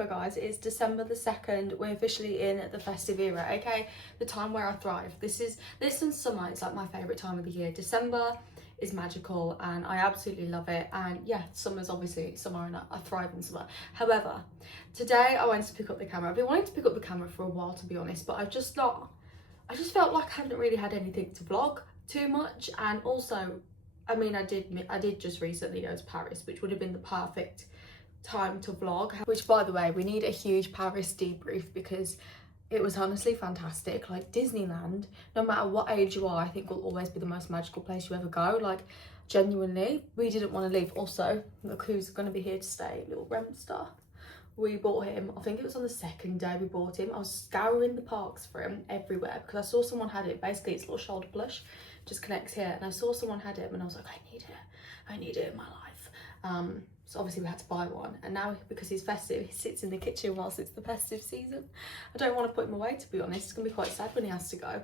remember, guys, it's December the 2nd. We're officially in the festive era, okay? The time where I thrive. This and summer is like my favourite time of the year. December is magical and I absolutely love it. And yeah, summer's obviously summer and I thrive in summer. However, today I wanted to pick up the camera. I've been wanting to pick up the camera for a while, to be honest, but I just felt like I haven't really had anything to vlog too much. And also, I mean, I did just recently go to Paris, which would have been the perfect time to vlog, which, by the way, we need a huge Paris debrief because it was honestly fantastic. Like, Disneyland, no matter what age you are, I think will always be the most magical place you ever go. Like, genuinely, we didn't want to leave. Also, look who's going to be here to stay, little Remstar. We bought him, I think it was on the second day we bought him. I was scouring the parks for him everywhere because I saw someone had it. Basically, it's a little shoulder plush, just connects here, and I saw someone had it and I was like, I need it in my life. So obviously we had to buy one, and now because he's festive, he sits in the kitchen whilst it's the festive season. I don't want to put him away, to be honest. It's gonna be quite sad when he has to go.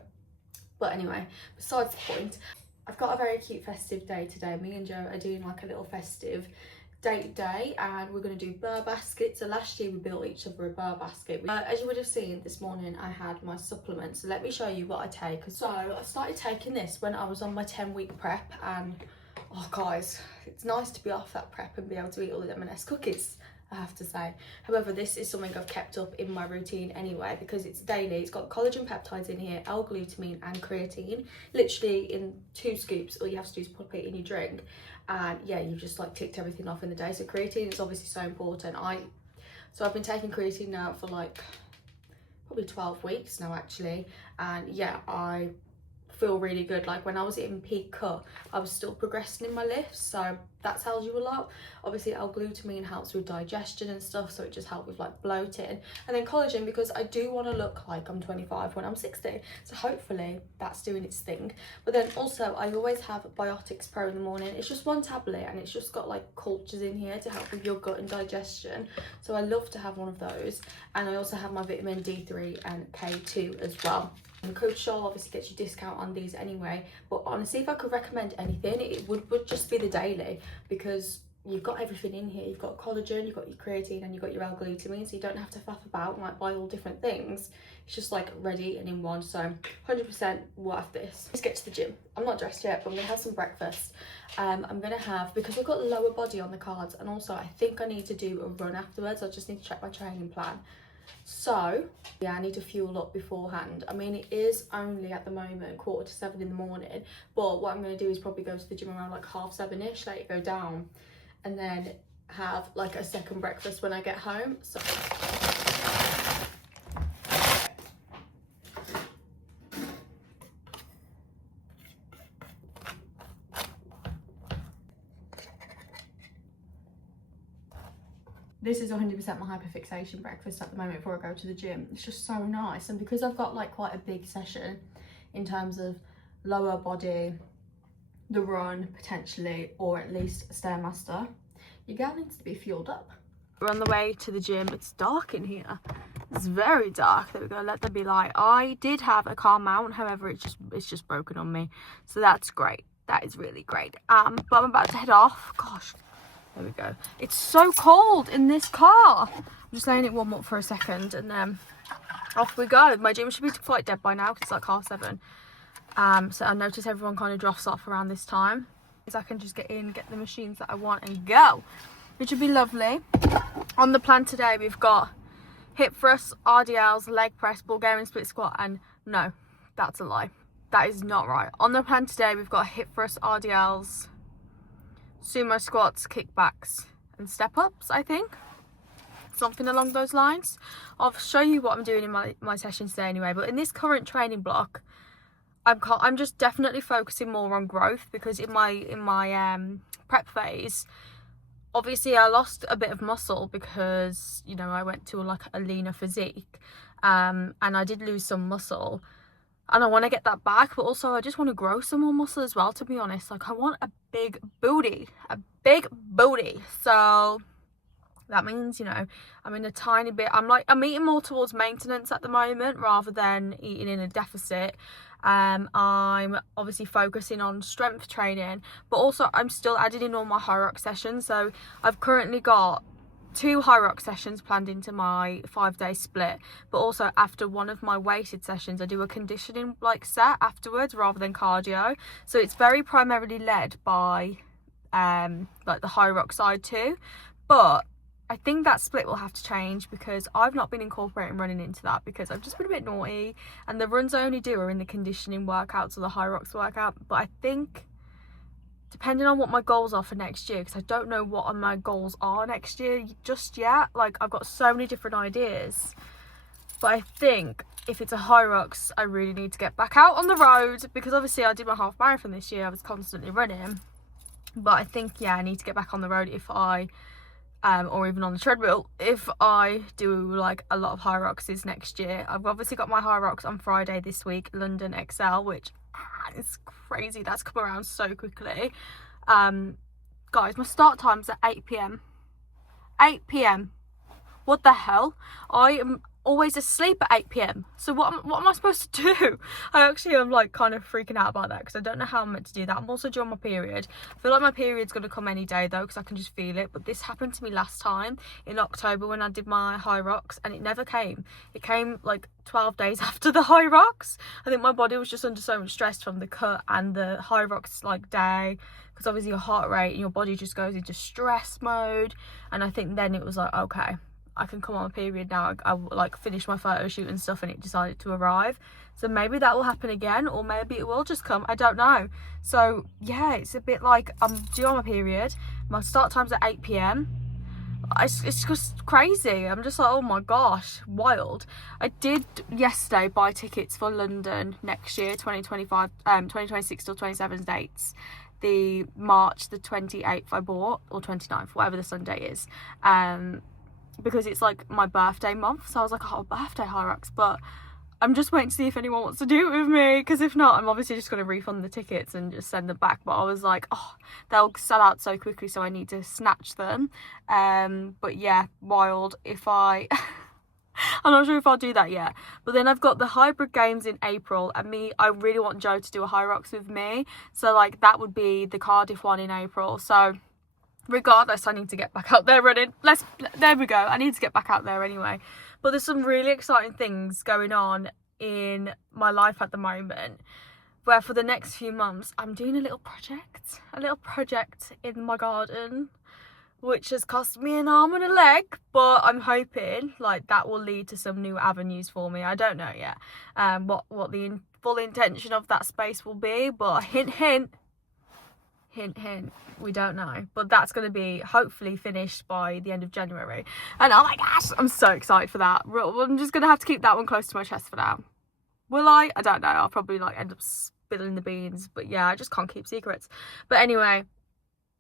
But anyway, besides the point, I've got a very cute festive day today. Me and Joe are doing like a little festive date day, and we're going to do burr baskets. So last year we built each other a burr basket. As you would have seen this morning, I had my supplements, so let me show you what I take. So I started taking this when I was on my 10-week prep, and oh guys, it's nice to be off that prep and be able to eat all the M&S cookies, I have to say. However, this is something I've kept up in my routine anyway because it's daily. It's got collagen peptides in here, L-glutamine and creatine, literally in 2 scoops. All you have to do is put it in your drink, and yeah, you've just like ticked everything off in the day. So creatine is obviously so important. So I've been taking creatine now for like probably 12 weeks now actually, and yeah, I feel really good. Like when I was in peak cut, I was still progressing in my lifts, so that tells you a lot. Obviously L-glutamine helps with digestion and stuff, so it just helps with like bloating. And then collagen, because I do want to look like I'm 25 when I'm 60, so hopefully that's doing its thing. But then also I always have Biotics Pro in the morning. It's just 1 tablet and it's just got like cultures in here to help with your gut and digestion, so I love to have one of those. And I also have my vitamin D3 and K2 as well. And Code Shawl obviously gets you discount on these anyway, but honestly, if I could recommend anything, it would just be the daily, because you've got everything in here. You've got collagen, you've got your creatine, and you've got your L-glutamine, so you don't have to faff about and like buy all different things. It's just like ready and in one, so 100% worth this. Let's get to the gym. I'm not dressed yet, but I'm gonna have some breakfast. I'm gonna have, because I've got lower body on the cards, and also I think I need to do a run afterwards. I just need to check my training plan. So yeah, I need to fuel up beforehand. I mean, it is only at the moment 6:45 in the morning, but what I'm going to do is probably go to the gym around like 7:30ish, let it go down, and then have like a second breakfast when I get home. So this is 100% my hyperfixation breakfast at the moment before I go to the gym. It's just so nice, and because I've got like quite a big session in terms of lower body, the run potentially, or at least a Stairmaster, your girl needs to be fueled up. We're on the way to the gym. It's dark in here. It's very dark. There we go. Let there be light. I did have a car mount, however, it's just broken on me, so that's great. That is really great. But I'm about to head off. Gosh. There we go. It's so cold in this car. I'm just letting it warm up for a second, and then off we go. My gym should be quite dead by now because it's like 7:30. So I notice everyone kind of drops off around this time, so I can just get in, get the machines that I want, and go, which would be lovely. On the plan today, we've got hip thrusts, RDLs, leg press, Bulgarian split squat, and no, that's a lie. That is not right. On the plan today, we've got hip thrusts, RDLs, sumo squats, kickbacks, and step ups, I think. Something along those lines. I'll show you what I'm doing in my session today anyway, but in this current training block, I'm just definitely focusing more on growth, because in my prep phase, obviously I lost a bit of muscle because, you know, I went to like a leaner physique, and I did lose some muscle. And I want to get that back, but also I just want to grow some more muscle as well, to be honest. Like, I want a big booty. So that means, you know, I'm in a tiny bit, I'm eating more towards maintenance at the moment rather than eating in a deficit. I'm obviously focusing on strength training, but also I'm still adding in all my hyrox sessions. So I've currently got 2 hyrox sessions planned into my 5-day split, but also after one of my weighted sessions I do a conditioning like set afterwards rather than cardio. So it's very primarily led by like the hyrox side too, but I think that split will have to change because I've not been incorporating running into that because I've just been a bit naughty, and the runs I only do are in the conditioning workouts or the hyrox workout. But I think depending on what my goals are for next year, because I don't know what my goals are next year just yet, like I've got so many different ideas, but I think if it's a hyrox I really need to get back out on the road, because obviously I did my half marathon this year, I was constantly running, but I think I need to get back on the road if I or even on the treadmill if I do like a lot of hyroxes next year. I've obviously got my hyrox on Friday this week, London XL, which is crazy. That's come around so quickly. Guys, my start time's at 8 p.m. 8 p.m. What the hell? I am always asleep at 8 p.m. So what am I supposed to do? I actually am like kind of freaking out about that because I don't know how I'm meant to do that. I'm also due on my period. I feel like my period's going to come any day though, because I can just feel it. But this happened to me last time in October when I did my hyrox, and it never came. It came like 12 days after the hyrox. I think my body was just under so much stress from the cut and the hyrox like day, because obviously your heart rate and your body just goes into stress mode. And I think then it was like, okay, I can come on a period now. I like finished my photo shoot and stuff and it decided to arrive. So maybe that will happen again, or maybe it will just come. I don't know. So yeah, it's a bit like I'm due on my period. My start time's at 8 p.m. It's just crazy. I'm just like, oh my gosh, wild. I did yesterday buy tickets for London next year, 2025, 2026 till 27 dates. The March the 28th I bought, or 29th, whatever the Sunday is. Because it's like my birthday month, so I was like, oh, birthday hyrox, but I'm just waiting to see if anyone wants to do it with me, because if not, I'm obviously just going to refund the tickets and just send them back. But I was like, oh, they'll sell out so quickly, so I need to snatch them. But yeah, wild. If I'm not sure if I'll do that yet. But then I've got the hybrid games in April, and I really want Joe to do a hyrox with me, so like that would be the Cardiff one in April. So regardless, I need to get back out there running. There we go. I need to get back out there anyway. But there's some really exciting things going on in my life at the moment, where for the next few months I'm doing a little project in my garden, which has cost me an arm and a leg, but I'm hoping like that will lead to some new avenues for me. I don't know yet what the full intention of that space will be, but hint hint, we don't know. But that's going to be hopefully finished by the end of January, and oh my gosh, I'm so excited for that. I'm just going to have to keep that one close to my chest for now. Will I don't know. I'll probably like end up spilling the beans, but yeah, I just can't keep secrets. But anyway,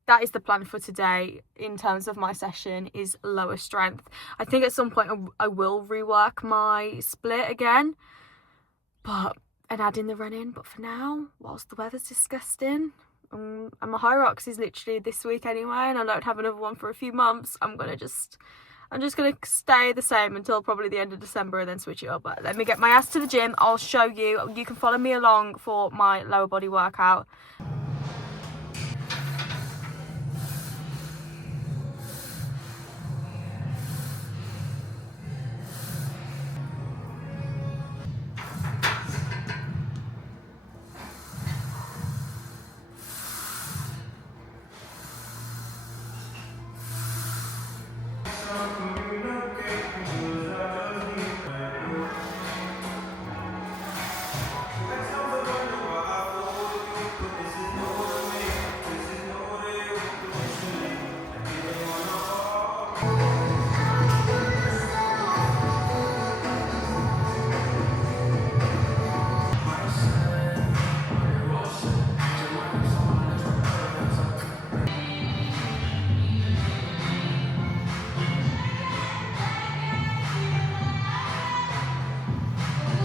that is the plan for today in terms of my session, is lower strength. I think at some point I will rework my split again, and add in the running. But for now, whilst the weather's disgusting, and my hyrox is literally this week anyway, and I don't have another one for a few months, I'm just gonna stay the same until probably the end of December and then switch it up. But let me get my ass to the gym. I'll show you. You can follow me along for my lower body workout.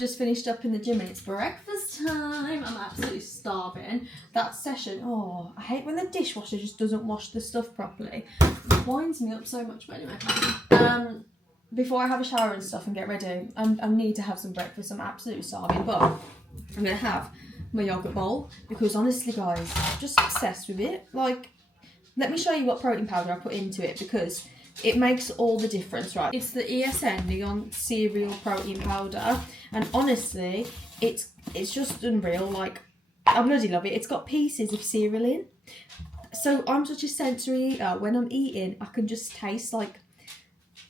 Just finished up in the gym and it's breakfast time. I'm absolutely starving. That session, oh, I hate when the dishwasher just doesn't wash the stuff properly. It winds me up so much. But anyway, before I have a shower and stuff and get ready, I need to have some breakfast. I'm absolutely starving, but I'm gonna have my yogurt bowl because honestly guys, I'm just obsessed with it. Like, let me show you what protein powder I put into it, because it makes all the difference, right? It's the ESN Neon Cereal Protein Powder, and honestly, it's just unreal. Like, I bloody love it. It's got pieces of cereal in, so I'm such a sensory eater. When I'm eating, I can just taste like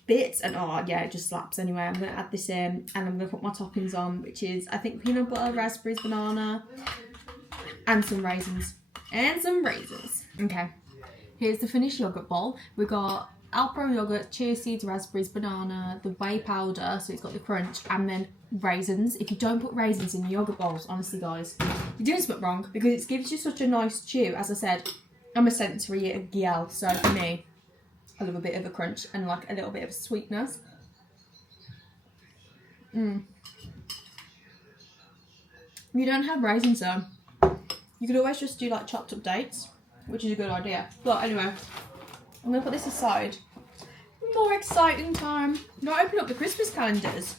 bits, and oh yeah, it just slaps. Anyway, I'm gonna add this in, and I'm gonna put my toppings on, which is I think peanut butter, raspberries, banana, and some raisins. Okay, here's the finished yogurt bowl. We got Alpro yogurt, chia seeds, raspberries, banana, the whey powder, so it's got the crunch, and then raisins. If you don't put raisins in the yogurt bowls, honestly guys, you're doing something wrong, because it gives you such a nice chew. As I said, I'm a sensory gal, so for me, I love a bit of a crunch and like a little bit of a sweetness. You don't have raisins though. You could always just do like chopped up dates, which is a good idea. But anyway, I'm gonna put this aside. More exciting time. Now open up the Christmas calendars.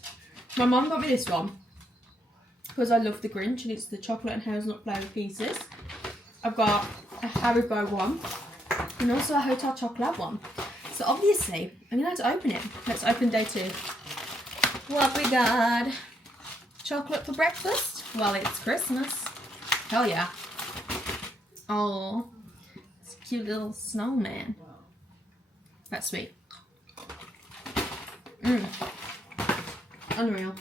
My mum got me this one because I love the Grinch, and it's the chocolate and hazelnut flavoured pieces. I've got a Haribo one and also a Hotel Chocolate one. So obviously, I'm gonna have to open it. Let's open day 2. What we got? Chocolate for breakfast? Well, it's Christmas. Hell yeah. Oh, it's a cute little snowman. That's sweet. Unreal.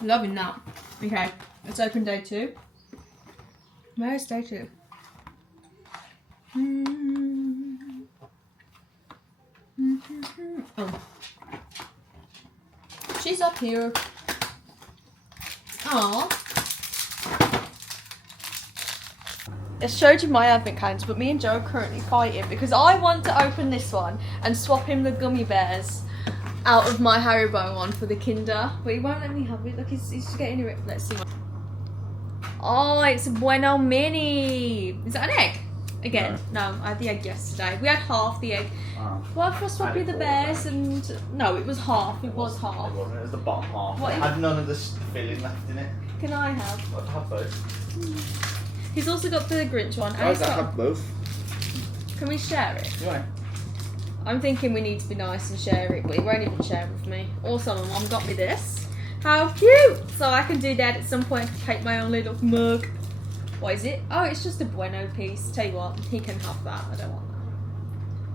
Loving that. Okay, let's open day 2. Where's day 2? Oh, she's up here. Oh, I showed you my advent calendar, but me and Joe are currently fighting because I want to open this one and swap him the gummy bears out of my Haribo one for the Kinder, but he won't let me have it. Look, he's just getting it. Let's see. Oh, it's a Bueno Mini. Is that an egg? Again, no, I had the egg yesterday. We had half the egg. Well, if I swap you the bears and... No, it was half. It was half. It wasn't. It was the bottom half. What it had none of the filling left in it. Can I have? I'd have both. He's also got the Grinch one. Guys, I have both. Can we share it? You want I'm thinking we need to be nice and share it, but he won't even share it with me. Also, my mum got me this. How cute! So I can do that at some point, take my own little mug. What is it? Oh, it's just a Bueno piece. Tell you what, he can have that. I don't want that.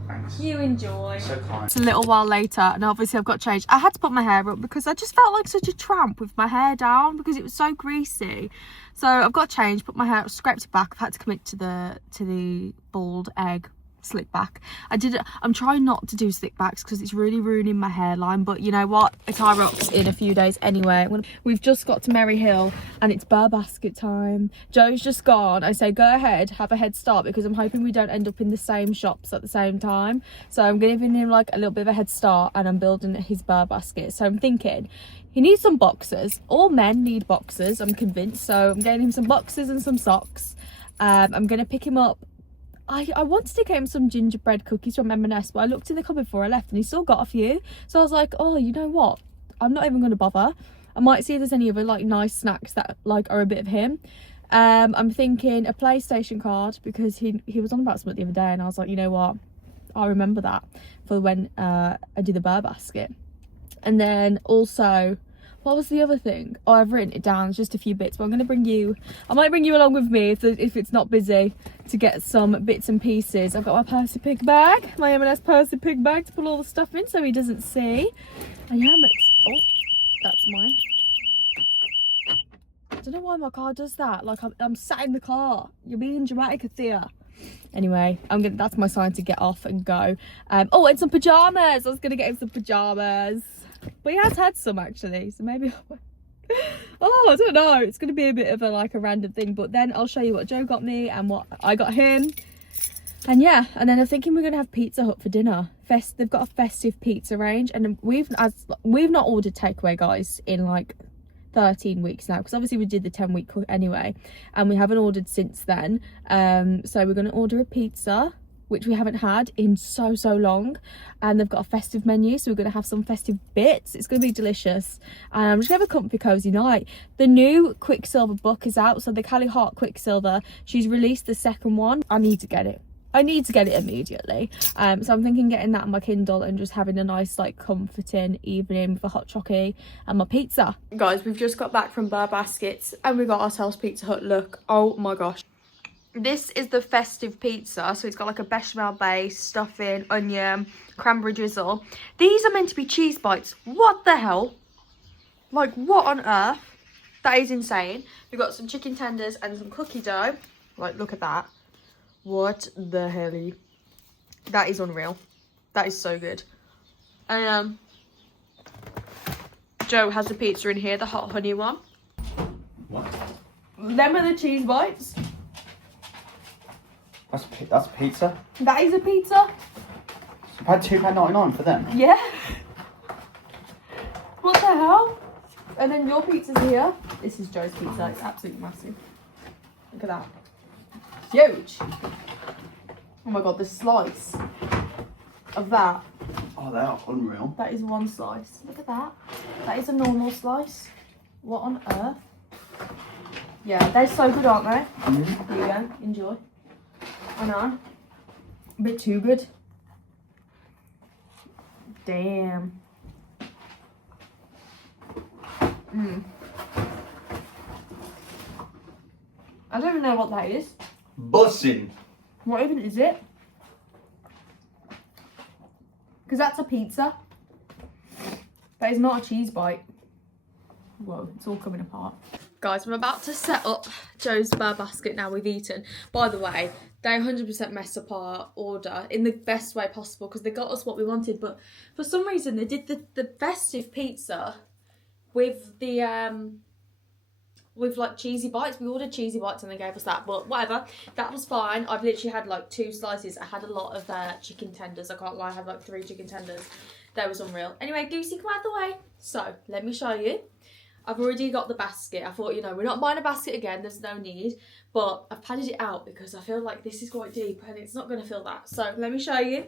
Thanks. You enjoy. So kind. It's a little while later, and obviously I've got changed. I had to put my hair up because I just felt like such a tramp with my hair down because it was so greasy. So I've got changed, put my hair up, scraped it back. I've had to commit to the bald egg slick back. I'm trying not to do slick backs because it's really ruining my hairline, but you know what, it's hyrox in a few days anyway. We've just got to Merry Hill and it's Burr Basket time. Joe's just gone. I say go ahead, have a head start, because I'm hoping we don't end up in the same shops at the same time. So I'm giving him like a little bit of a head start and I'm building his Burr Basket. So I'm thinking he needs some boxers. All men need boxers, I'm convinced. So I'm getting him some boxers and some socks. I'm gonna pick him up. I wanted to get him some gingerbread cookies from M&S, but I looked in the cupboard before I left and he still got a few. So I was like, oh, you know what? I'm not even going to bother. I might see if there's any other like nice snacks that like are a bit of him. I'm thinking a PlayStation card, because he was on about something the other day and I was like, you know what? I'll remember that for when I do the Burr Basket. And then also, what was the other thing? Oh, I've written it down, just a few bits, but I might bring you along with me if it's not busy, to get some bits and pieces. I've got my Percy Pig bag, my M&S Percy Pig bag, to put all the stuff in so he doesn't see. I am, oh, that's mine. I don't know why my car does that. Like I'm sat in the car. You're being dramatic, Athea. Anyway, that's my sign to get off and go. Oh, and some pajamas. I was gonna get him some pajamas. But he has had some actually, so maybe oh, I don't know, it's going to be a bit of a random thing, but then I'll show you what Joe got me and what I got him. And yeah, and then I'm thinking we're going to have Pizza Hut for dinner. They've got a festive pizza range, and we've not ordered takeaway, guys, in like 13 weeks now, because obviously we did the 10-week cook anyway, and we haven't ordered since then. So we're going to order a pizza, which we haven't had in so long, and they've got a festive menu, so we're going to have some festive bits. It's going to be delicious, and I'm just going to have a comfy cozy night. The new Quicksilver book is out, so the Callie Hart Quicksilver, she's released the second one. I need to get it. I need to get it immediately. So I'm thinking getting that on my Kindle and just having a nice like comforting evening with a hot chocolate and my pizza. Guys, we've just got back from Burr Baskets and we got ourselves Pizza Hut. Look, oh my gosh. This is the festive pizza. So it's got like a bechamel base, stuffing, onion, cranberry drizzle. These are meant to be cheese bites. What the hell? Like, what on earth? That is insane. We've got some chicken tenders and some cookie dough. Like, look at that. What the hell? That is unreal. That is so good. And Joe has the pizza in here, the hot honey one. What? Them are the cheese bites. That's pizza. That is a pizza. You paid £2.99 for them. Yeah. What the hell? And then your pizza's here. This is Joe's pizza. It's absolutely massive. Look at that. Huge. Oh my god, the slice of that. Oh, they are unreal. That is one slice. Look at that. That is a normal slice. What on earth? Yeah, they're so good, aren't they? Mm-hmm. Here you go. Enjoy. I know. A bit too good. Damn. I don't even know what that is. Bussing. What even is it? Because that's a pizza. That is not a cheese bite. Whoa, it's all coming apart. Guys, I'm about to set up Joe's Burr Basket now we've eaten. By the way, they 100% messed up our order in the best way possible because they got us what we wanted, but for some reason they did the festive pizza with the with like cheesy bites. We ordered cheesy bites and they gave us that, but whatever, that was fine. I've literally had like 2 slices. I had a lot of chicken tenders. I can't lie, I had like 3 chicken tenders. That was unreal. Anyway, Goosey, come out of the way. So let me show you. I've already got the basket. I thought, you know, we're not buying a basket again, there's no need, but I've padded it out because I feel like this is quite deep and it's not going to fill that. So let me show you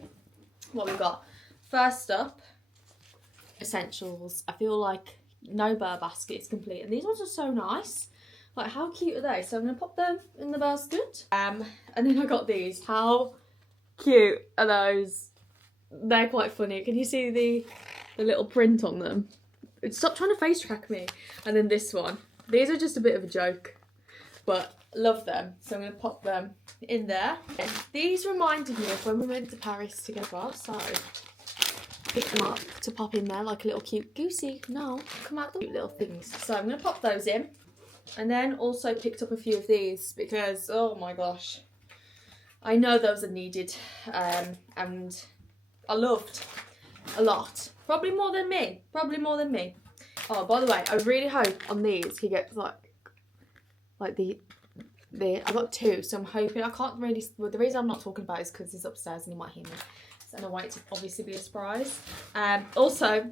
what we've got. First up, essentials. I feel like no Burr Basket is complete, and these ones are so nice. Like, how cute are they? So I'm going to pop them in the basket. And then I got these. How cute are those? They're quite funny. Can you see the little print on them? Stop trying to face track me. And then this one. These are just a bit of a joke, but love them. So I'm going to pop them in there. And these reminded me of when we went to Paris together. So pick them up to pop in there like a little cute Goosey. No, come out the cute little things. So I'm going to pop those in. And then also picked up a few of these because, oh my gosh, I know those are needed. And I loved a lot. Probably more than me. Probably more than me. Oh, by the way, I really hope on these he gets like the I've got 2, so I'm hoping. I can't really. Well, the reason I'm not talking about it is because he's upstairs and he might hear me, and I want it to obviously be a surprise. Also,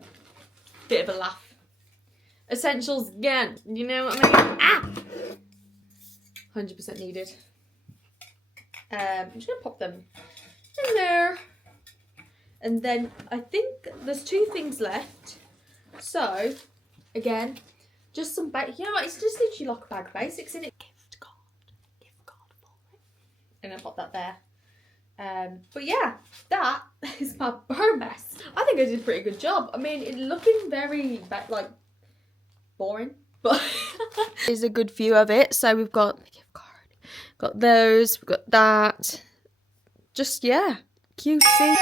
bit of a laugh. Essentials again. You know what I mean? Ah, 100% needed. I'm just gonna pop them in there. And then I think there's 2 things left. So, again, just some, you know what, it's just literally like a bag of basics in it. Gift card for it. And I'll pop that there. But yeah, that is my Burr mess. I think I did a pretty good job. I mean, it's looking very, like, boring. But there's a good view of it. So we've got the gift card. Got those, we've got that. Just, yeah, cutesy.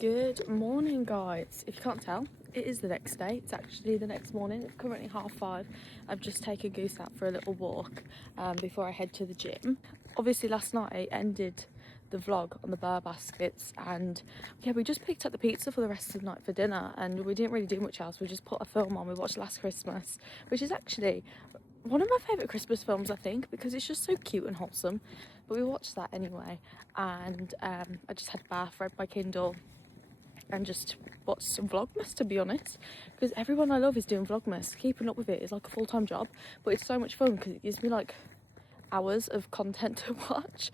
Good morning, guys. If you can't tell, it is the next day. It's actually the next morning. It's currently 5:30. I've just taken Goose out for a little walk before I head to the gym. Obviously last night I ended the vlog on the Burr Baskets, and yeah, we just picked up the pizza for the rest of the night for dinner, and we didn't really do much else. We just put a film on. We watched Last Christmas, which is actually one of my favourite Christmas films, I think, because it's just so cute and wholesome. But we watched that anyway, and I just had a bath, read my Kindle, and just watch some Vlogmas, to be honest, because everyone I love is doing Vlogmas. Keeping up with it is like a full-time job, but it's so much fun because it gives me like hours of content to watch,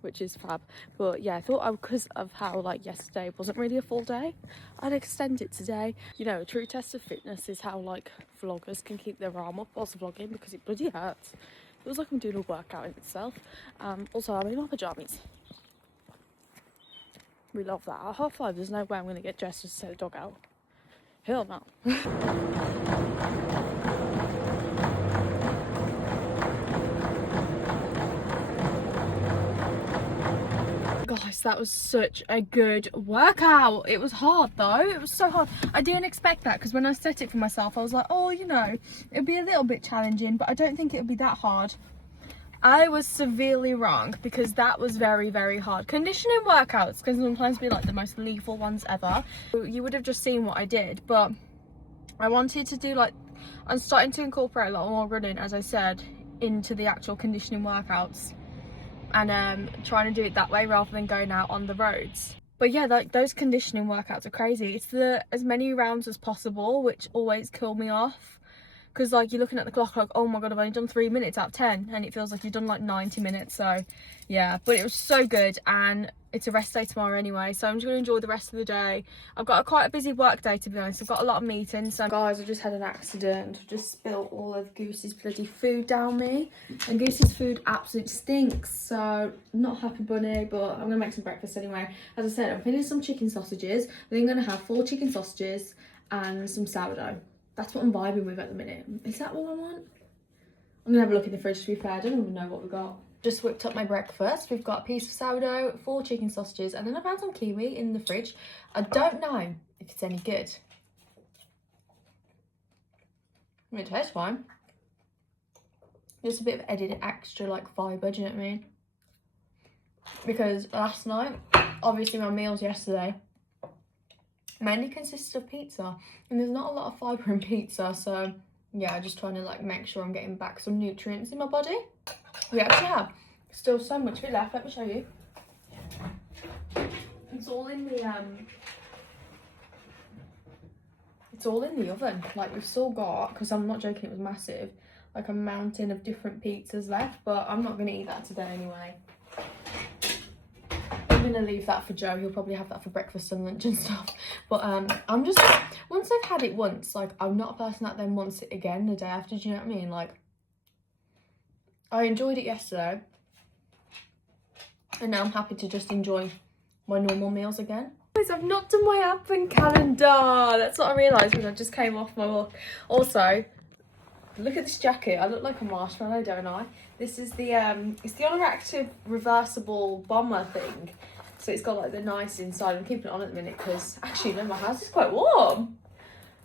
which is fab. But yeah, I thought because of how like yesterday wasn't really a full day, I'd extend it today. You know, a true test of fitness is how like vloggers can keep their arm up whilst vlogging, because it bloody hurts. It feels like I'm doing a workout in itself. Also, I'm in my pajamas. We love that. At 5:30, there's no way I'm going to get dressed just to set a dog out. Hell no. Guys, that was such a good workout. It was hard though. It was so hard. I didn't expect that, because when I set it for myself, I was like, oh, you know, it'll be a little bit challenging, but I don't think it'll be that hard. I was severely wrong, because that was very, very hard. Conditioning workouts can sometimes be like the most lethal ones ever. You would have just seen what I did, but I wanted to do like, I'm starting to incorporate a lot more running, as I said, into the actual conditioning workouts, and trying to do it that way rather than going out on the roads. But yeah, like those conditioning workouts are crazy. It's as many rounds as possible, which always kill me off. Because like you're looking at the clock like, oh my god, I've only done 3 minutes out of 10, and it feels like you've done like 90 minutes. So yeah, but it was so good, and it's a rest day tomorrow anyway, so I'm just going to enjoy the rest of the day. I've got quite a busy work day, to be honest. I've got a lot of meetings. So guys, I just had an accident. I just spilled all of Goose's bloody food down me, and Goose's food absolutely stinks, so not happy bunny, but I'm going to make some breakfast anyway. As I said, I'm putting some chicken sausages. Then I'm going to have 4 chicken sausages and some sourdough. That's what I'm vibing with at the minute. Is that what I want? I'm gonna have a look in the fridge, to be fair. I don't even know what we got. Just whipped up my breakfast. We've got a piece of sourdough, 4 chicken sausages, and then I found some kiwi in the fridge. I don't know if it's any good. I mean, it tastes fine. Just a bit of added extra like fibre, do you know what I mean? Because last night, obviously my meals yesterday mainly consisted of pizza, and there's not a lot of fibre in pizza, so yeah, just trying to like make sure I'm getting back some nutrients in my body. We actually have still so much of it left. Let me show you. It's all in the oven. Like we've still got, because I'm not joking, it was massive, like a mountain of different pizzas left, but I'm not going to eat that today anyway. I'm gonna leave that for Joe. He'll probably have that for breakfast and lunch and stuff. But I'm just, once I've had it once, like I'm not a person that then wants it again the day after, do you know what I mean? Like I enjoyed it yesterday, and now I'm happy to just enjoy my normal meals again. Guys, I've not done my advent calendar. That's what I realised when I just came off my walk. Also, look at this jacket. I look like a marshmallow, don't I? This is the it's the interactive reversible bomber thing. So it's got like the nice inside. I'm keeping it on at the minute because actually no, my house is quite warm.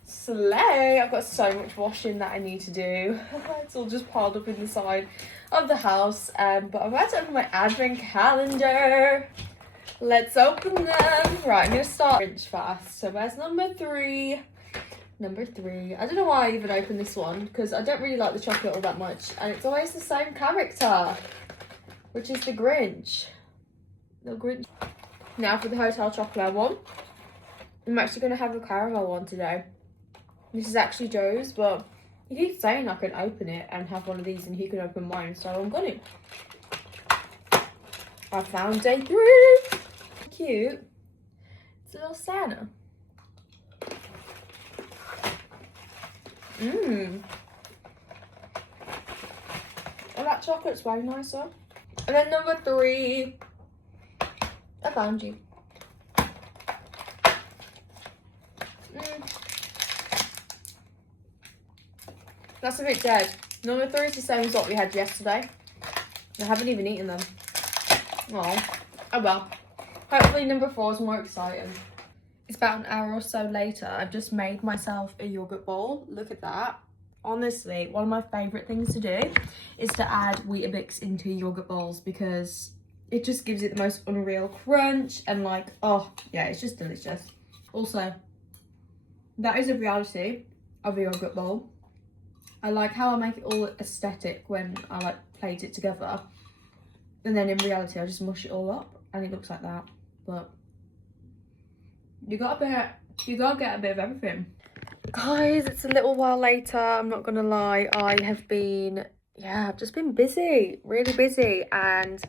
Slay! I've got so much washing that I need to do. It's all just piled up in the side of the house. But I'm about to open my advent calendar. Let's open them. Right, I'm gonna start Grinch first. So where's number 3? Number 3. I don't know why I even opened this one, because I don't really like the chocolate all that much, and it's always the same character, which is the Grinch. Little Grinch. Now for the hotel chocolate one. I'm actually going to have a caramel one today. This is actually Joe's, but he keeps saying I can open it and have one of these and he can open mine, so I'm going to. I found day 3. Cute. It's a little Santa. Mmm. Oh, that chocolate's way nicer. And then number 3. I found you. That's a bit dead. Number 3 is the same as what we had yesterday. I haven't even eaten them. Oh well. Hopefully number 4 is more exciting. It's about an hour or so later. I've just made myself a yogurt bowl. Look at that. Honestly, one of my favourite things to do is to add Weetabix into yogurt bowls, because it just gives it the most unreal crunch and like, oh yeah, it's just delicious. Also, that is a reality of a yogurt bowl. I like how I make it all aesthetic when I like plate it together, and then in reality I just mush it all up and it looks like that. But You gotta get a bit of everything. Guys, it's a little while later. I'm not gonna lie. I've just been busy, really busy, and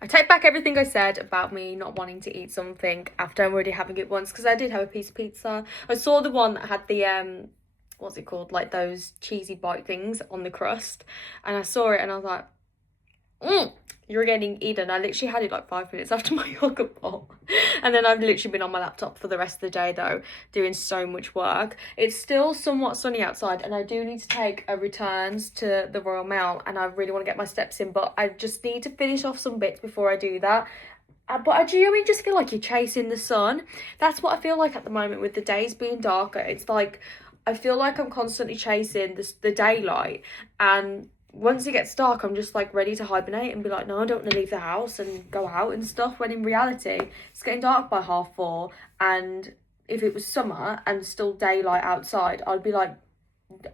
I take back everything I said about me not wanting to eat something after I'm already having it once, because I did have a piece of pizza. I saw the one that had the what's it called, like those cheesy bite things on the crust, and I saw it and I was like, you're getting eaten. I literally had it like 5 minutes after my yogurt bowl. And then I've literally been on my laptop for the rest of the day though, doing so much work. It's still somewhat sunny outside and I do need to take a returns to the Royal Mail, and I really want to get my steps in, but I just need to finish off some bits before I do that. But I genuinely just feel like you're chasing the sun. That's what I feel like at the moment with the days being darker. It's like, I feel like I'm constantly chasing the daylight, and once it gets dark, I'm just like ready to hibernate and be like, no, I don't want to leave the house and go out and stuff, when in reality it's getting dark by 4:30, and if it was summer and still daylight outside, I'd be like,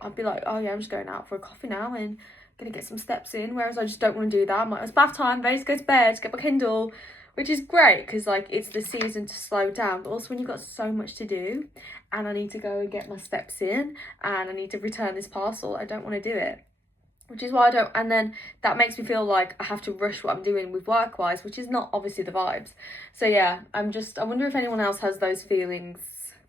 oh yeah, I'm just going out for a coffee now and gonna get some steps in, whereas I just don't want to do that. I'm like, it's bath time, ready to go to bed, get my Kindle, which is great because like it's the season to slow down, but also when you've got so much to do and I need to go and get my steps in and I need to return this parcel, I don't want to do it. Which is why I don't, and then that makes me feel like I have to rush what I'm doing with work-wise, which is not obviously the vibes. So yeah, I wonder if anyone else has those feelings,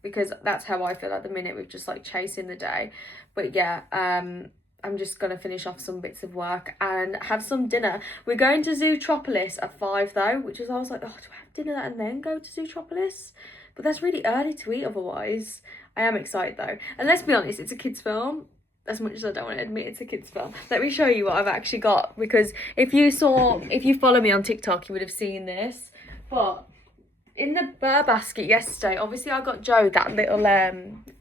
because that's how I feel at the minute with just like chasing the day. But yeah, I'm just gonna finish off some bits of work and have some dinner. We're going to Zootropolis at 5 though, which is, I was like, oh, do I have dinner and then go to Zootropolis? But that's really early to eat otherwise. I am excited though. And let's be honest, it's a kid's film. As much as I don't want to admit it's a kid's film. Let me show you what I've actually got, because if you follow me on TikTok, you would have seen this. But in the Burr basket yesterday, obviously I got Joe that little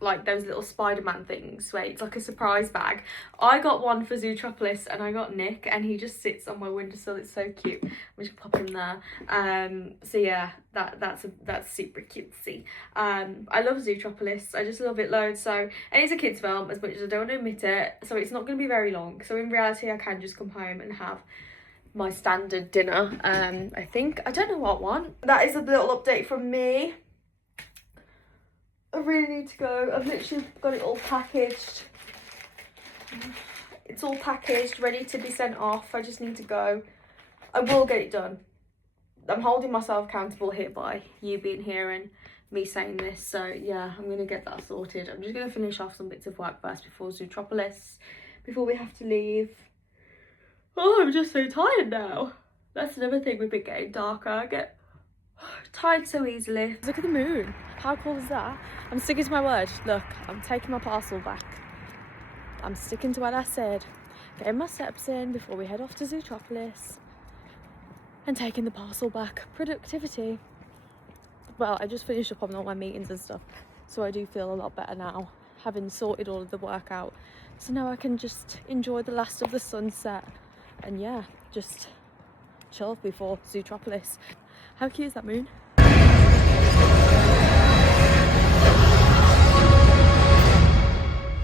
like those little Spider-Man things where it's like a surprise bag. I got one for Zootropolis and I got Nick, and he just sits on my windowsill. It's so cute. I'm just gonna pop him there. So yeah, that's super cutesy. I love Zootropolis. I just love it loads. So, and it's a kids film, as much as I don't want to admit it, so it's not gonna be very long. So in reality I can just come home and have my standard dinner. I think, I don't know what I want. That is a little update from me. I really need to go. I've literally got it all packaged. It's all packaged, ready to be sent off. I just need to go. I will get it done. I'm holding myself accountable here by you being here and me saying this. So yeah, I'm gonna get that sorted. I'm just gonna finish off some bits of work first before Zootropolis, before we have to leave. Oh, I'm just so tired now. That's another thing with it getting darker. I get tired so easily. Look at the moon. How cool is that? I'm sticking to my word. Look, I'm taking my parcel back. I'm sticking to what I said. Getting my steps in before we head off to Zootropolis. And taking the parcel back. Productivity. Well, I just finished up on all my meetings and stuff, so I do feel a lot better now, having sorted all of the work out. So now I can just enjoy the last of the sunset. And yeah, just chill before Zootropolis. How cute is that moon?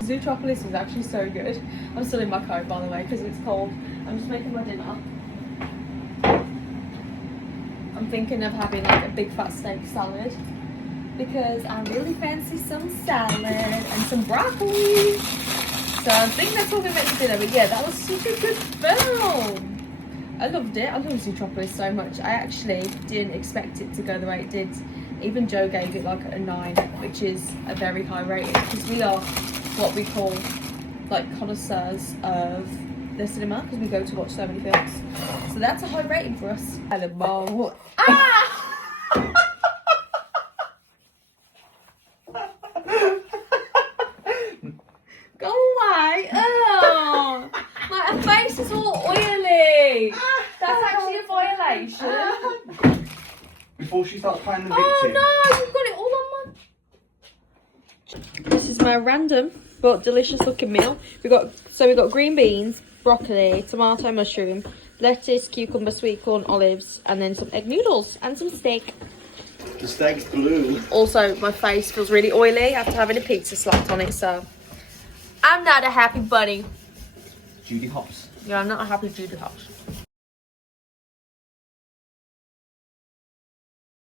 Zootropolis was actually so good. I'm still in my coat, by the way, because it's cold. I'm just making my dinner. I'm thinking of having like a big fat steak salad, because I really fancy some salad and some broccoli. So I think that's all we meant to dinner. But yeah, that was such a good film. I loved it. I love Zootropolis so much. I actually didn't expect it to go the way it did. Even Joe gave it like a 9, which is a very high rating, because we are what we call like connoisseurs of the cinema, because we go to watch so many films. So that's a high rating for us. Ah! Go away! Oh, my face is all oily. That's actually a violation. Before she starts playing the victim. Oh no, you've got it all on my. This is my random but delicious looking meal. We got green beans, broccoli, tomato, mushroom, lettuce, cucumber, sweet corn, olives, and then some egg noodles and some steak. The steak's blue. Also, my face feels really oily after having a pizza slapped on it, so I'm not a happy bunny. Judy Hopps. Yeah, I'm not a happy Judy Hopps.